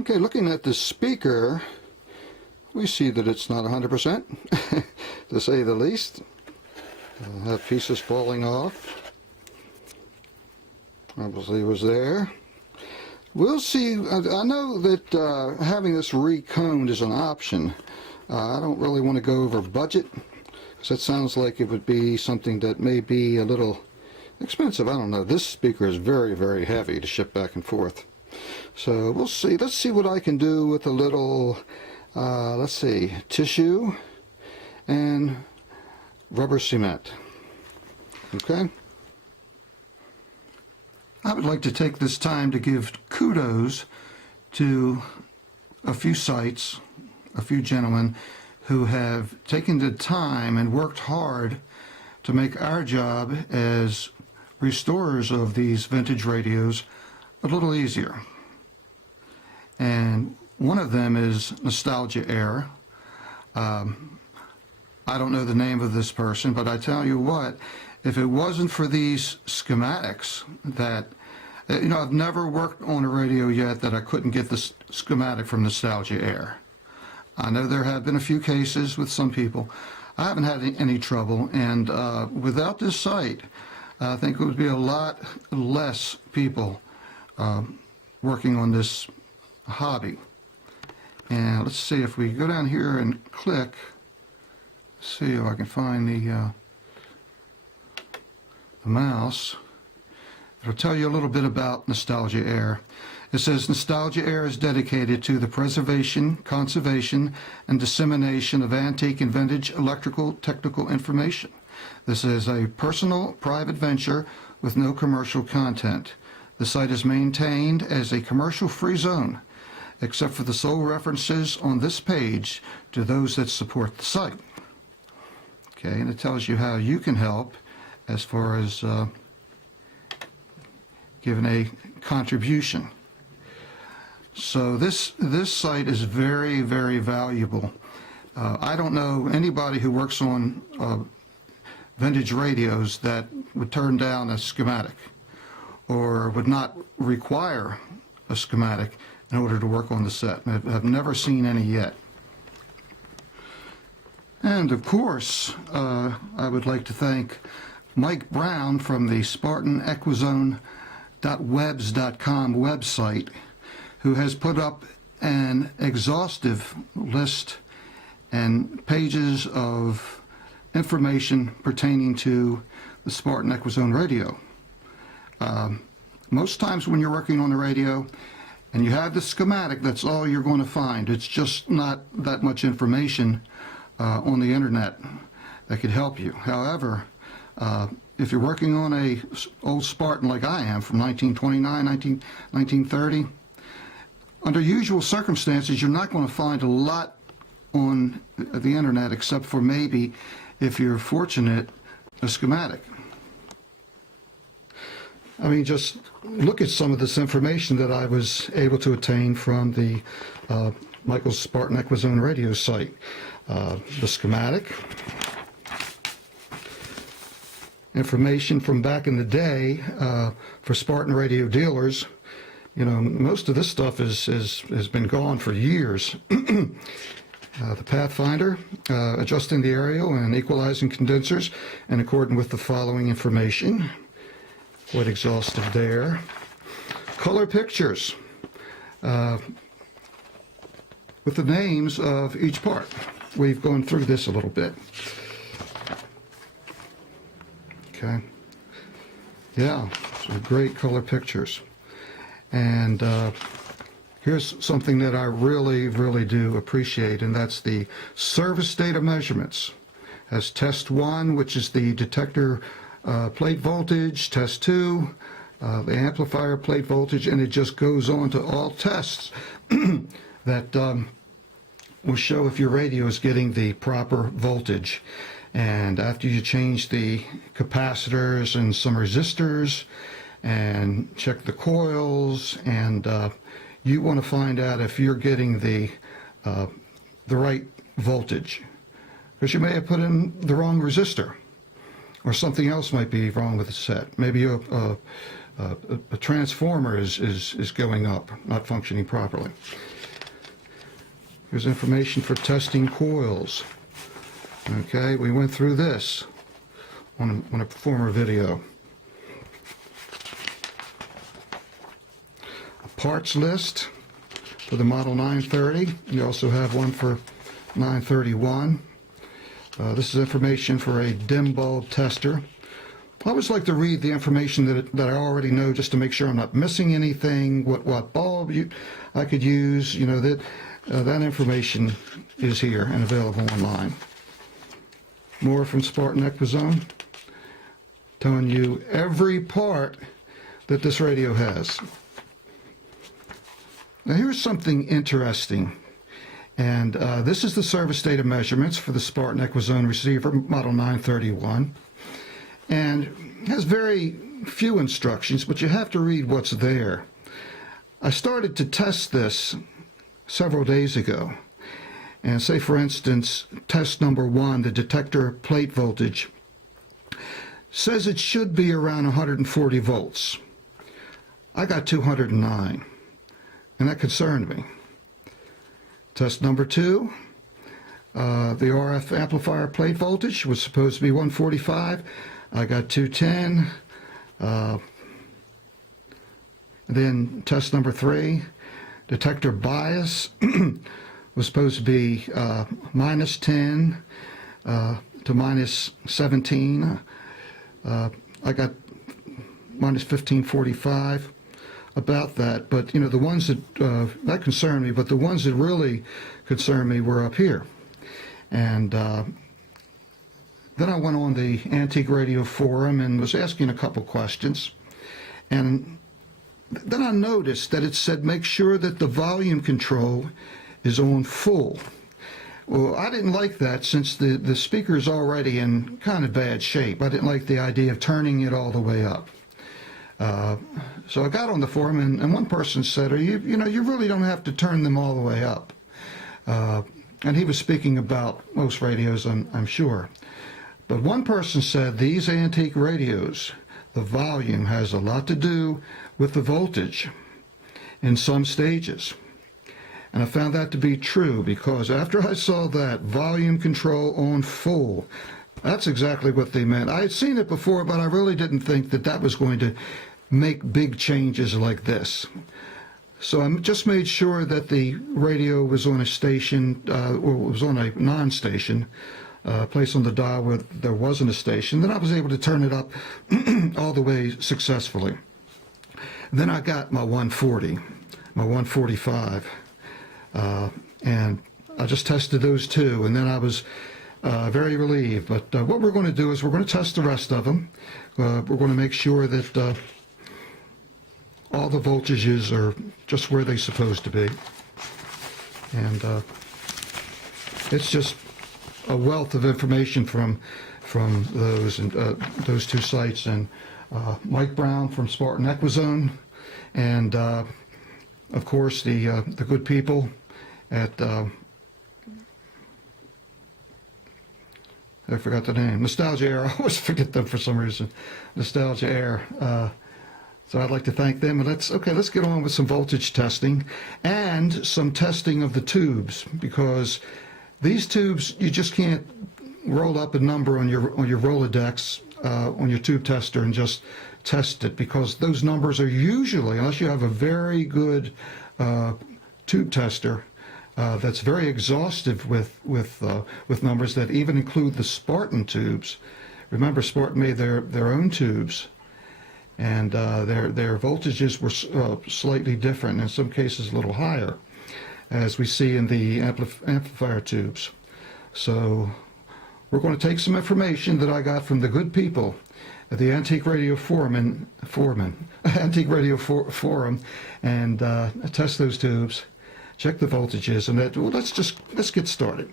Okay, looking at the speaker, we see that it's not 100%, to say the least. Have pieces falling off. Obviously it was there. We'll see. I know that having this reconed is an option. I don't really want to go over budget, because that sounds like it would be something that may be a little expensive. I don't know. This speaker is very, very heavy to ship back and forth. So we'll see. Let's see what I can do with a little, let's see, tissue and rubber cement. Okay? I would like to take this time to give kudos to a few sites, a few gentlemen who have taken the time and worked hard to make our job as restorers of these vintage radios a little easier. And one of them is Nostalgia Air. I don't know the name of this person, but I tell you what, if it wasn't for these schematics that, you know, I've never worked on a radio yet that I couldn't get the schematic from Nostalgia Air. I know there have been a few cases with some people. I haven't had any trouble, and without this site, I think it would be a lot less people working on this hobby. And let's see, if we go down here and click, see if I can find the mouse. It'll tell you a little bit about Nostalgia Air. It says Nostalgia Air is dedicated to the preservation, conservation, and dissemination of antique and vintage electrical technical information. This is a personal, private venture with no commercial content. The site is maintained as a commercial-free zone, except for the sole references on this page to those that support the site. Okay, and it tells you how you can help as far as giving a contribution. So this site is very, very valuable. I don't know anybody who works on vintage radios that would turn down a schematic or would not require a schematic in order to work on the set. I've never seen any yet. And of course, I would like to thank Mike Brown from the Sparton Equizone.webs.com website, who has put up an exhaustive list and pages of information pertaining to the Sparton Equizone radio. Most times when you're working on the radio and you have the schematic, that's all you're going to find. It's just not that much information on the internet that could help you. However, if you're working on a old Spartan like I am from 1929, 1930, under usual circumstances, you're not going to find a lot on the internet except for maybe, if you're fortunate, a schematic. I mean, just look at some of this information that I was able to obtain from the Michael's Sparton Equizone radio site. The schematic, information from back in the day for Spartan radio dealers. You know, most of this stuff has been gone for years. The Pathfinder, adjusting the aerial and equalizing condensers in accordance with the following information. Quite exhaustive there. Color pictures with the names of each part. We've gone through this a little bit. Okay. Yeah, some great color pictures. And here's something that I really, really do appreciate, and that's the service data measurements. As test 1, which is the detector plate voltage, test 2, the amplifier plate voltage, and it just goes on to all tests that will show if your radio is getting the proper voltage. And after you change the capacitors and some resistors and check the coils, and you want to find out if you're getting the right voltage, because you may have put in the wrong resistor, or something else might be wrong with the set. Maybe a transformer is going up, not functioning properly. Here's information for testing coils. Okay, we went through this on a former video. A parts list for the Model 930. You also have one for 931. This is information for a dim bulb tester. I always like to read the information that I already know, just to make sure I'm not missing anything, what bulb I could use. You know, that information is here and available online. More from Sparton Equizone, telling you every part that this radio has. Now here's something interesting, and this is the service data measurements for the Sparton Equizone receiver, Model 931, and it has very few instructions, but you have to read what's there. I started to test this several days ago, and say for instance, test number 1, the detector plate voltage, says it should be around 140 volts. I got 209, and that concerned me. Test number 2, the RF amplifier plate voltage was supposed to be 145. I got 210. Then test number 3, detector bias was supposed to be minus 10 to minus 17. I got minus 1545 about that. But, you know, the ones that concerned me, but the ones that really concerned me were up here. And then I went on the Antique Radio Forum and was asking a couple questions. And then I noticed that it said make sure that the volume control is on full. Well, I didn't like that, since the speaker is already in kind of bad shape. I didn't like the idea of turning it all the way up. So I got on the forum, and one person said, you know, you really don't have to turn them all the way up. And he was speaking about most radios, I'm sure. But one person said these antique radios, the volume has a lot to do with the voltage in some stages. And I found that to be true, because after I saw that volume control on full, that's exactly what they meant. I had seen it before, but I really didn't think that that was going to make big changes like this. So I just made sure that the radio was on a station, or was on a non-station, place on the dial where there wasn't a station. Then I was able to turn it up all the way successfully. Then I got my 140, my 145. And I just tested those two, and then I was very relieved. But what we're going to do is we're going to test the rest of them. We're going to make sure that all the voltages are just where they're supposed to be. And it's just a wealth of information from those and those two sites. And Mike Brown from Sparton Equizone, and of course the good people at I forgot the name. Nostalgia Air. I always forget them for some reason. Nostalgia Air. So I'd like to thank them. And let's get on with some voltage testing and some testing of the tubes, because these tubes, you just can't roll up a number on your Rolodex on your tube tester and just test it, because those numbers are usually, unless you have a very good tube tester that's very exhaustive with numbers that even include the Sparton tubes. Remember, Sparton made their own tubes, and their voltages were slightly different, in some cases a little higher, as we see in the amplifier tubes. So we're going to take some information that I got from the good people at the Antique Radio Forum Antique Radio Forum, and test those tubes, check the voltages, and well, let's get started.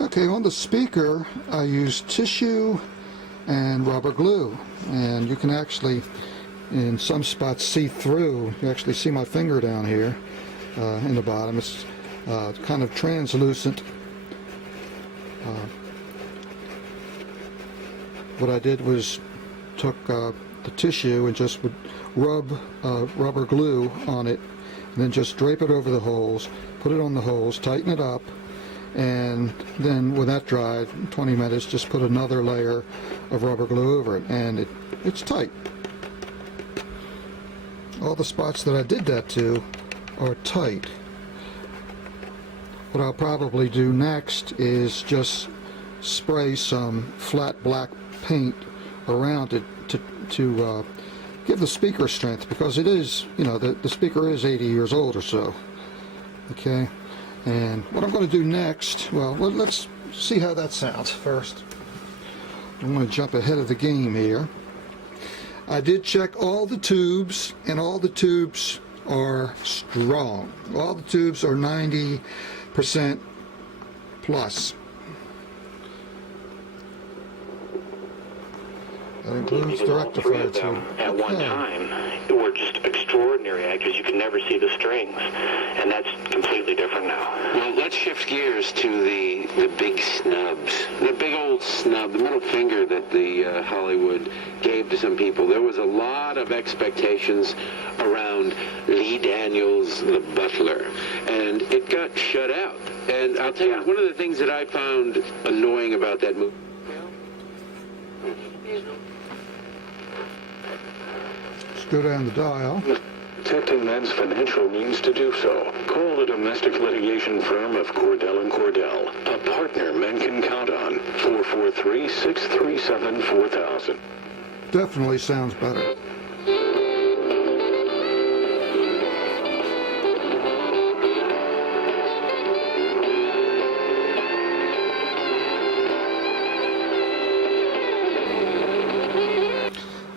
Okay, on the speaker, I used tissue and rubber glue, and you can actually, in some spots, see through. You actually see my finger down here in the bottom. It's kind of translucent. what I did was took the tissue and just would rub rubber glue on it, and then just drape it over the holes, put it on the holes, tighten it up, and then when that dried, 20 minutes, just put another layer of rubber glue over it, and it's tight. All the spots that I did that to are tight. What I'll probably do next is just spray some flat black paint around it to give the speaker strength, because it is, you know, the speaker is 80 years old or so. Okay, and what I'm going to do next, well, let's see how that sounds first. I'm going to jump ahead of the game here. I did check all the tubes, and all the tubes are strong. All the tubes are 90% plus. That includes the rectifier tube. At one time were just extraordinary, because you could never see the strings, and that's completely different now. Well, let's shift gears to the big snubs. The big old snub, the middle finger that the Hollywood gave to some people. There was a lot of expectations around Lee Daniels, the butler, and it got shut out. And I'll tell you, one of the things that I found annoying about that movie. Let's go down the dial. Protecting men's financial means to do so. Call the domestic litigation firm of Cordell & Cordell, a partner men can count on. 443-637-4000. Definitely sounds better.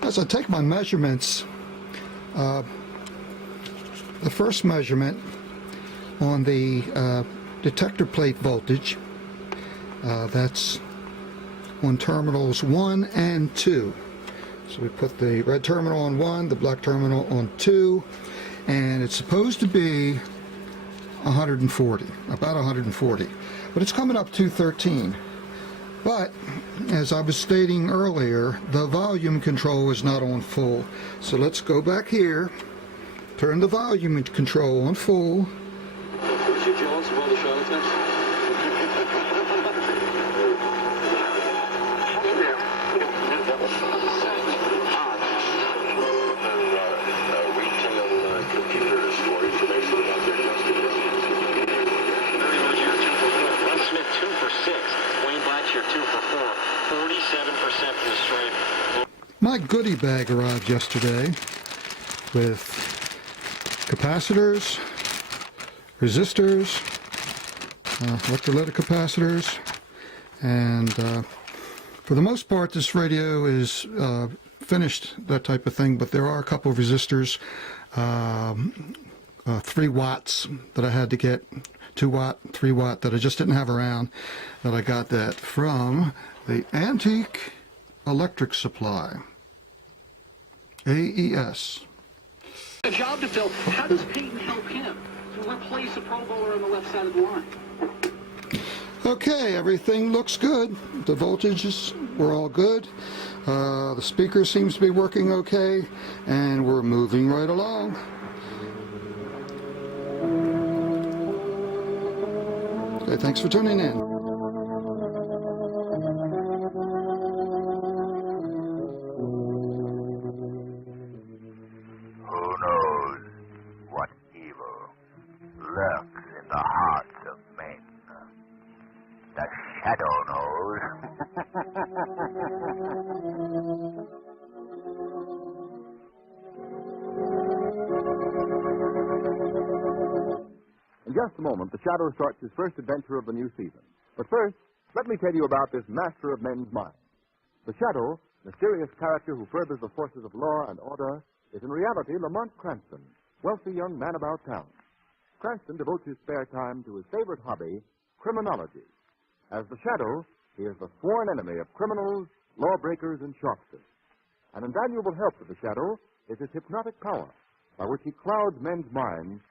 As I take my measurements, the first measurement on the detector plate voltage, that's on terminals 1 and 2. So we put the red terminal on 1, the black terminal on 2, and it's supposed to be 140, about 140, but it's coming up 213. But as I was stating earlier, the volume control is not on full. So let's go back here, turn the volume control on full. Was you jealous of all the shot attempts? Retail computers for information about their customers. Very much your 2 for 4. Ron Smith 2 for 6. Wayne Black's your 2 for 4. 47% from the straight. My goodie bag arrived yesterday with capacitors, resistors, electrolytic capacitors, and for the most part this radio is finished, that type of thing, but there are a couple of resistors, 3 watts that I had to get, 2 watt, 3 watt that I just didn't have around, that I got that from the Antique Electric Supply, AES. A job to fill. How does Peyton help him to replace a Pro Bowler on the left side of the line? Okay, everything looks good. The voltages were all good. The speaker seems to be working okay, and we're moving right along. Okay, thanks for tuning in. Who knows what evil lurks in the hearts of men? The shadow knows. In just a moment, the Shadow starts his first adventure of the new season. But first, let me tell you about this master of men's minds. The Shadow, mysterious character who furthers the forces of law and order, is in reality Lamont Cranston, wealthy young man about town. Cranston devotes his spare time to his favorite hobby, criminology. As the Shadow, he is the sworn enemy of criminals, lawbreakers, and sharpsters. An invaluable help to the Shadow is his hypnotic power, by which he clouds men's minds